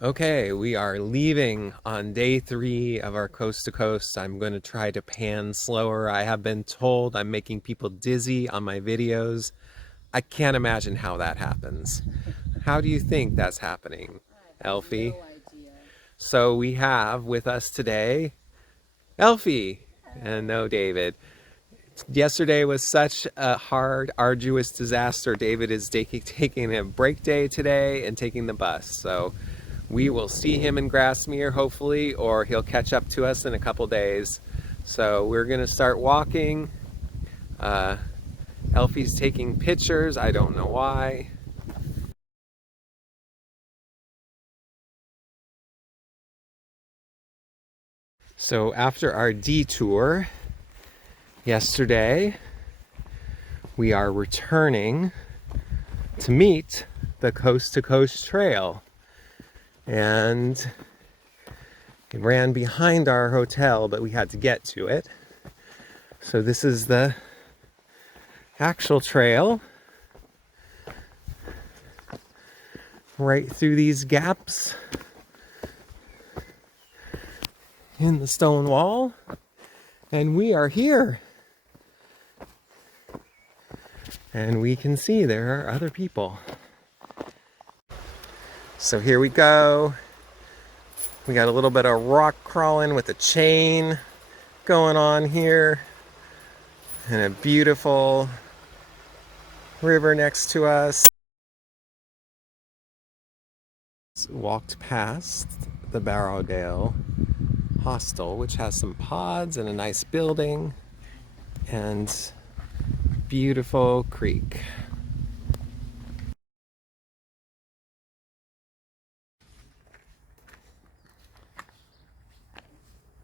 Okay, we are leaving on day 3 of our coast to coast. I'm going to try to pan slower. I have been told I'm making people dizzy on my videos. I can't imagine how that happens. How do you think that's happening, Elfie? No idea. So we have with us today Elfie and no David. Yesterday was such a hard, arduous disaster. David is taking a break day today and taking the bus. So we will see him in Grasmere, hopefully, or he'll catch up to us in a couple days. So we're going to start walking. Elfie's taking pictures. I don't know why. So after our detour yesterday, we are returning to meet the Coast to Coast Trail. And it ran behind our hotel, but we had to get to it. So this is the actual trail. Right through these gaps in the stone wall. And we are here. And we can see there are other people. So here we go. We got a little bit of rock crawling with a chain going on here. And a beautiful river next to us. Walked past the Barrowdale Hostel, which has some pods and a nice building and beautiful creek.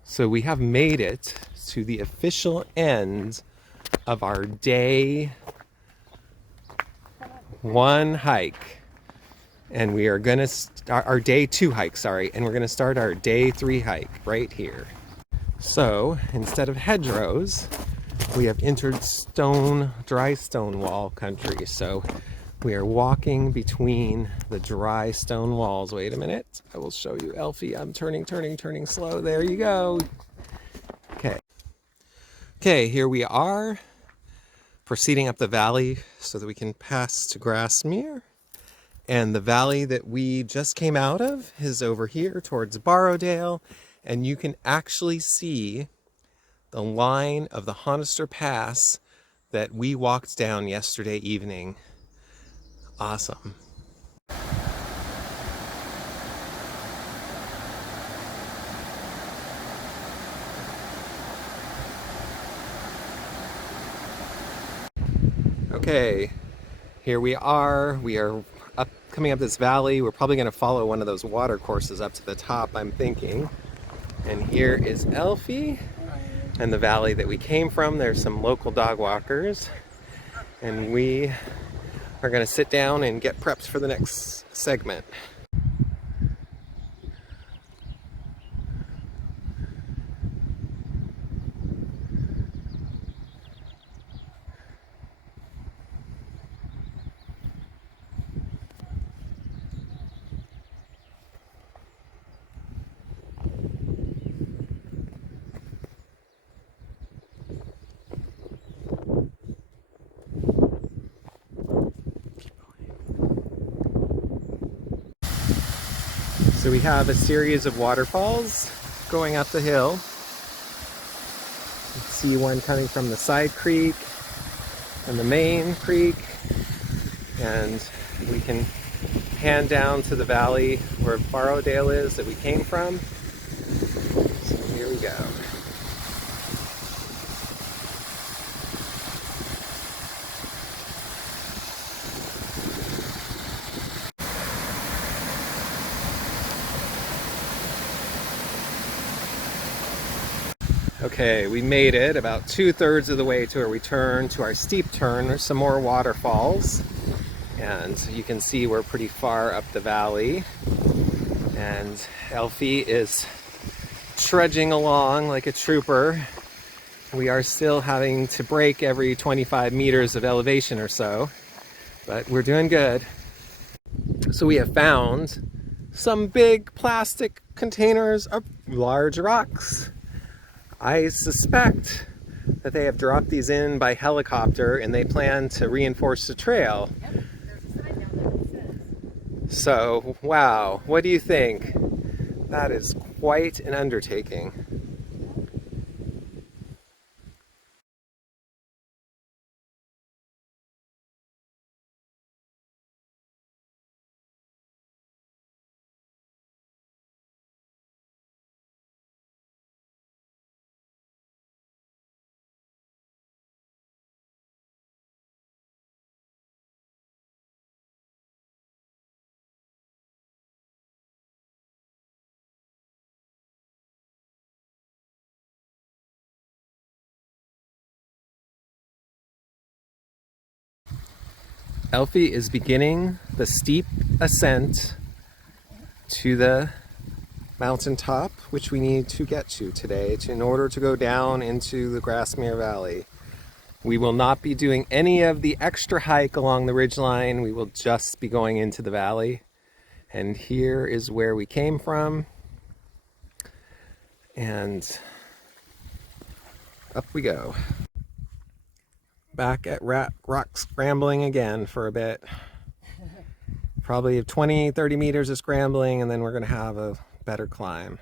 So we have made it to the official end of our day 1 hike. And we are going to start our day 2 hike, and we're going to start our day 3 hike right here. So instead of hedgerows, we have entered dry stone wall country. So we are walking between the dry stone walls. Wait a minute. I will show you, Elfie. I'm turning slow. There you go. Okay. Okay, here we are, proceeding up the valley so that we can pass to Grasmere. And the valley that we just came out of is over here towards Barrowdale. And you can actually see the line of the Honister Pass that we walked down yesterday evening. Awesome. Okay, here we are. We are coming up this valley. We're probably going to follow one of those water courses up to the top, I'm thinking. And here is Elfie and the valley that we came from. There's some local dog walkers. And we are going to sit down and get prepped for the next segment. So we have a series of waterfalls going up the hill. You see one coming from the side creek and the main creek, and we can pan down to the valley where Barrowdale is that we came from. So here we go. Okay, we made it about 2/3 of the way to our return to our steep turn. There's some more waterfalls, and you can see we're pretty far up the valley. And Elfie is trudging along like a trooper. We are still having to brake every 25 meters of elevation or so, but we're doing good. So we have found some big plastic containers of large rocks. I suspect that they have dropped these in by helicopter and they plan to reinforce the trail. Yep, there's a sign down there that says. So, wow, what do you think? That is quite an undertaking. Elfie is beginning the steep ascent to the mountaintop, which we need to get to today in order to go down into the Grasmere Valley. We will not be doing any of the extra hike along the ridgeline. We will just be going into the valley. And here is where we came from. And up we go. Back at rock scrambling again for a bit. Probably 20, 30 meters of scrambling, and then we're going to have a better climb.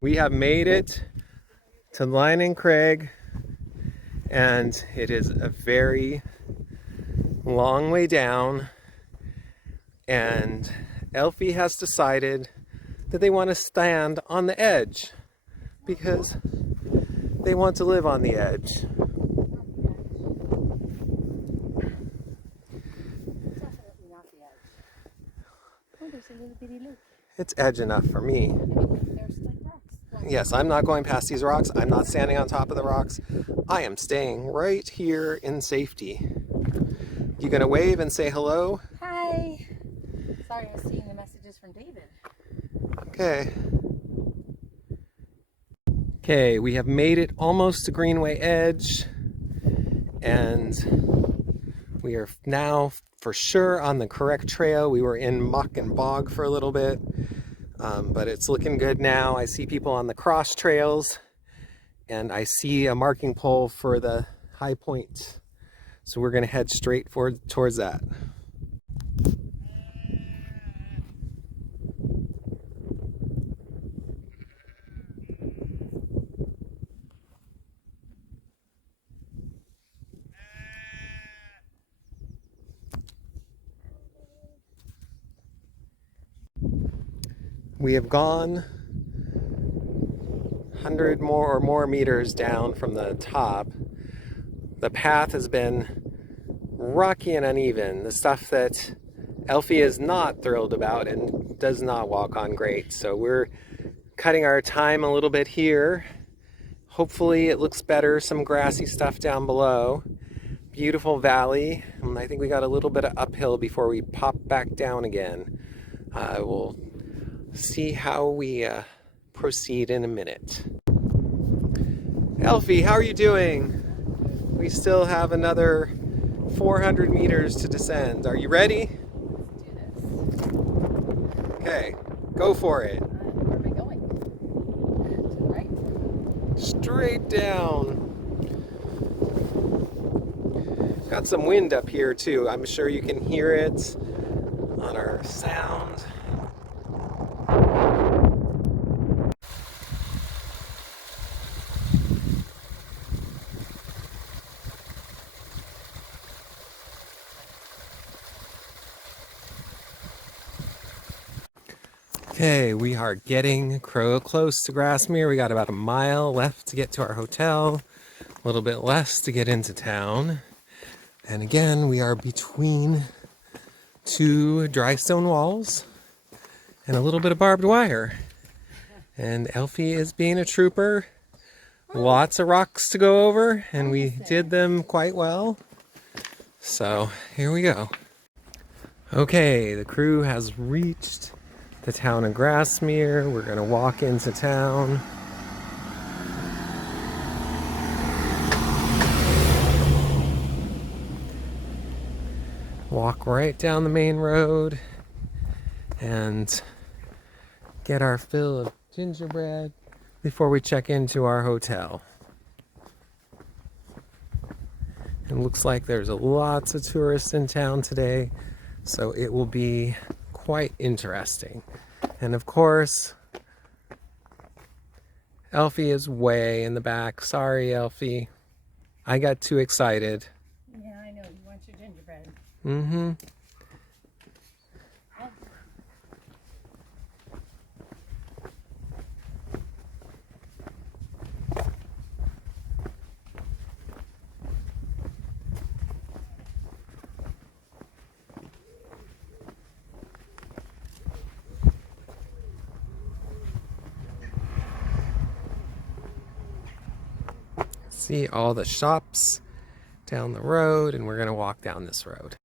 We have made it to Line and Craig, and it is a very long way down, and Elfie has decided that they want to stand on the edge because they want to live on the edge. Definitely not the edge. Oh, there's a little bitty loop. It's edge enough for me. There's like rocks. Yes, I'm not going past these rocks. I'm not standing on top of the rocks. I am staying right here in safety. You gonna wave and say hello? Hi. Sorry, I was seeing the messages from David. Okay. Okay, we have made it almost to Greenway Edge, and we are now for sure on the correct trail. We were in muck and bog for a little bit, but it's looking good now. I see people on the cross trails, and I see a marking pole for the high point. So we're going to head straight towards that. We have gone 100 more meters down from the top. The path has been rocky and uneven, the stuff that Elfie is not thrilled about and does not walk on great. So we're cutting our time a little bit here. Hopefully it looks better, some grassy stuff down below. Beautiful valley, and I think we got a little bit of uphill before we pop back down again. We'll see how we proceed in a minute. Elfie, how are you doing? We still have another 400 meters to descend. Are you ready? Let's do this. Okay, go for it. Where am I going? To the right? Straight down. Got some wind up here too. I'm sure you can hear it on our sound. Okay, we are getting close to Grasmere. We got about a mile left to get to our hotel, a little bit less to get into town. And again, we are between two dry stone walls and a little bit of barbed wire. And Elfie is being a trooper. Lots of rocks to go over, and we did them quite well. So here we go. Okay, the crew has reached the town of Grasmere. We're gonna walk into town. Walk right down the main road and get our fill of gingerbread before we check into our hotel. It looks like there's lots of tourists in town today, so it will be quite interesting. And of course, Elfie is way in the back. Sorry, Elfie. I got too excited. Yeah, I know. You want your gingerbread. Mm-hmm. See all the shops down the road, and we're gonna walk down this road.